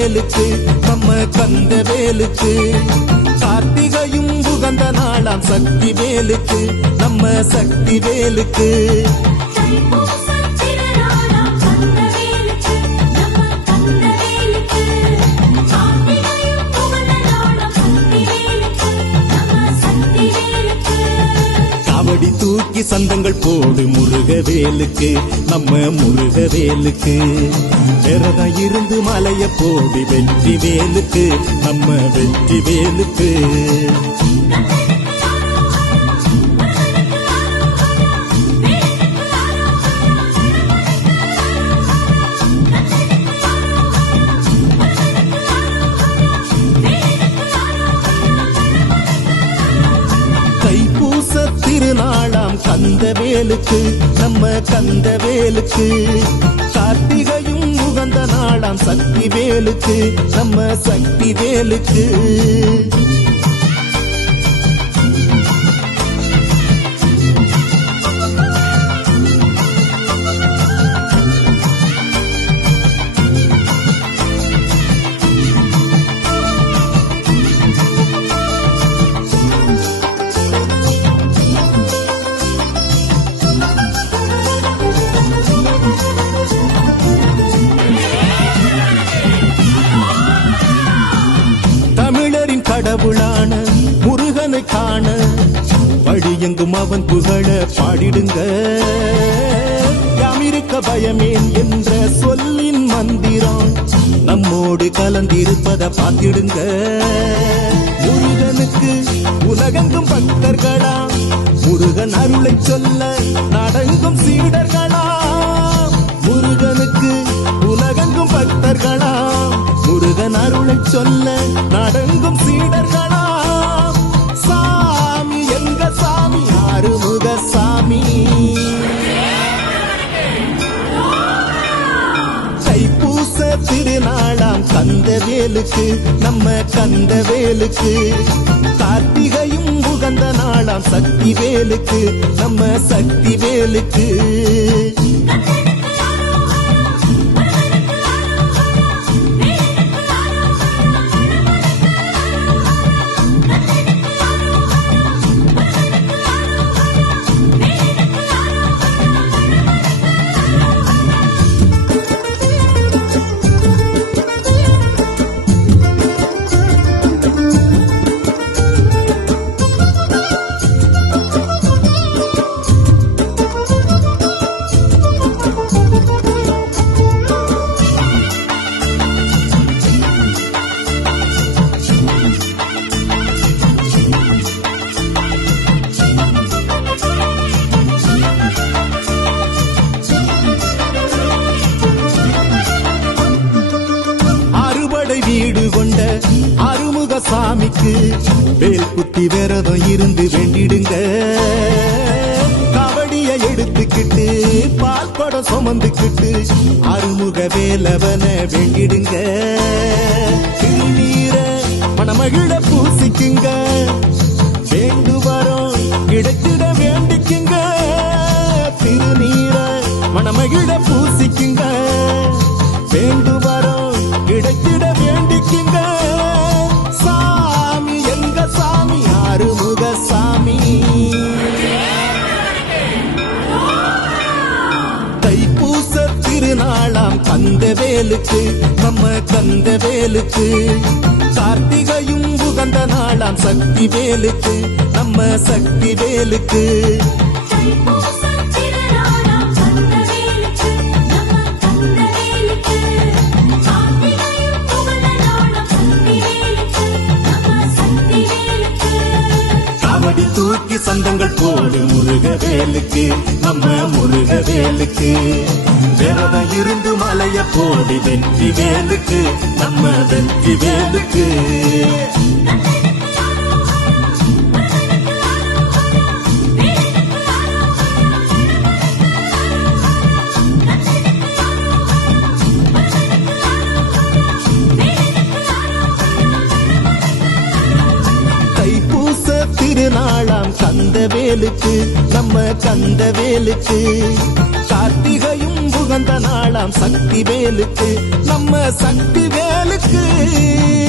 வேலுக்கு நம்ம கந்த வேலுக்கு கார்த்திகையும் உகந்த நாளாம் சக்தி வேலுக்கு நம்ம சக்தி வேலுக்கு காவடி தூக்கி சந்தங்கள் போடு முருகவேலுக்கு நம்ம முருகவேலுக்கு விரதம் இருந்து மலைய போடி வெற்றி வேலுக்கு நம்ம வெற்றி வேலுக்கு திருநாளாம் கந்த வேலுக்கு நம்ம கந்த வேலுக்கு கார்த்திகையும் உகந்த நாளாம் சக்தி வேலுக்கு நம்ம சக்தி வேலுக்கு கடவுளான முருகனை காண வழியெங்கும் அவன் புகழ பாடிடுங்க யாமிருக்க பயமேன் என்ற சொல்லின் மந்திரம் நம்மோடு கலந்திருப்பத பார்த்திடுங்க முருகனுக்கு உலகெங்கும் பக்தர்களா முருகன் அருளை சொல்ல நடங்கும் சீடர்களா முருகனுக்கு உலகெங்கும் பக்தர்களா முருகன் அருளை சொல்ல நடங்கும் சீடர்களா சாமி எங்க சாமி ஆறுமுக சாமி தைப்பூச திருநாளாம் கந்த வேலுக்கு நம்ம கந்த வேலுக்கு கார்த்திகையும் உகந்த நாளாம் சக்தி வேலுக்கு நம்ம சக்தி வேலுக்கு வீடு கொண்ட அருமுக சாமிக்கு வேல் குத்தி விரதம் இருந்து வேண்டிடுங்க கபடியை எடுத்துக்கிட்டு பால் படம் சுமந்துக்கிட்டு அருமுக வேலவன வேண்டிடுங்க திருநீர மணமகிழ பூசிக்குங்க வேண்டு வரோம் கிடைத்திட வேண்டிக்குங்க திருநீர மணமகிழ பூசிக்குங்க வேண்டு வரோம் கிடைத்திட வேண்டிக்குங்க சாமி எங்க சாமி ஆறுமுக சாமி தைப்பூச திருநாளாம் கந்த வேலுக்கு நம்ம கந்த வேலுக்கு கார்த்திகையும் உகந்த நாளாம் சக்தி வேலுக்கு நம்ம சக்தி வேலுக்கு காவடி தூக்கி சந்தங்கள் போடு முருகவேலுக்கு நம்ம முருகவேலுக்கு விரதம் இருந்து மலைய போடி வெற்றி வேலுக்கு நம்ம வெற்றி வேலுக்கு திருநாளாம் கந்த வேலுக்கு நம்ம கந்த வேலுக்கு கார்த்திகையும் உகந்த நாளாம் சக்தி வேலுக்கு நம்ம சக்தி வேலுக்கு வேலுக்கு